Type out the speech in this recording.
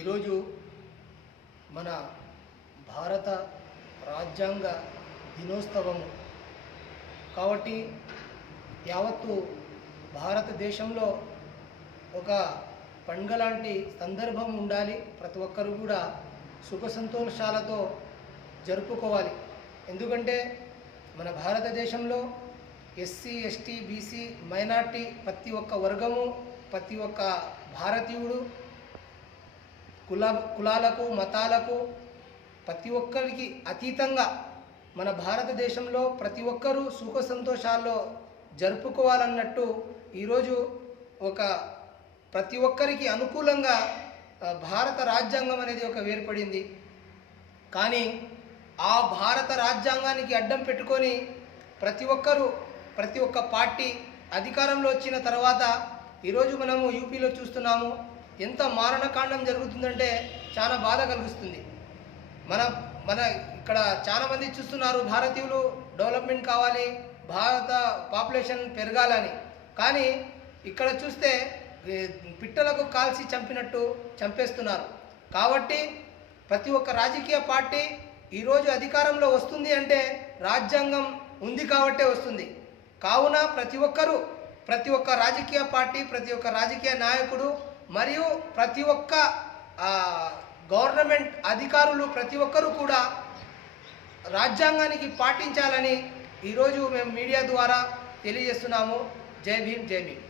ఈరోజు మన భారత రాజ్యాంగ దినోత్సవము కాబట్టి యావత్తు భారతదేశంలో ఒక పండుగ లాంటి సందర్భం ఉండాలి. ప్రతి ఒక్కరు కూడా సుఖ సంతోషాలతో జరుపుకోవాలి. ఎందుకంటే మన భారతదేశంలో ఎస్సీ, ఎస్టీ, బీసీ, మైనార్టీ ప్రతి ఒక్క వర్గము, ప్రతి ఒక్క భారతీయుడు కులాలకు మతాలకు ప్రతి ఒక్కరికి అతీతంగా మన భారతదేశంలో ప్రతి ఒక్కరూ సుఖ సంతోషాల్లో జరుపుకోవాలన్నట్టు ఈరోజు ఒక ప్రతి ఒక్కరికి అనుకూలంగా భారత రాజ్యాంగం అనేది ఒక ఏర్పడింది. కానీ ఆ భారత రాజ్యాంగానికి అడ్డం పెట్టుకొని ప్రతి ఒక్క పార్టీ అధికారంలో వచ్చిన తర్వాత ఈరోజు మనము యూపీలో చూస్తున్నాము. ఎంత మారణకాండం జరుగుతుందంటే చాలా బాధ కలిగిస్తుంది. మన ఇక్కడ చాలామంది చూస్తున్నారు, భారతీయులు డెవలప్మెంట్ కావాలి, భారత పాపులేషన్ పెరగాలని. కానీ ఇక్కడ చూస్తే పిట్టలకు కాల్చి చంపినట్టు చంపేస్తున్నారు. కాబట్టి ప్రతి ఒక్క రాజకీయ పార్టీ ఈరోజు అధికారంలో వస్తుంది అంటే రాజ్యాంగం ఉంది కాబట్టే వస్తుంది. కావున ప్రతి ఒక్క రాజకీయ పార్టీ, ప్రతి ఒక్క రాజకీయ నాయకుడు మరియు ప్రతి ఒక్క గవర్నమెంట్ అధికారులు ప్రతి ఒక్కరూ కూడా రాజ్యాంగానికి పాటించాలని ఈరోజు మేము మీడియా ద్వారా తెలియజేస్తున్నాము. జై భీమ్, జై భీమ్.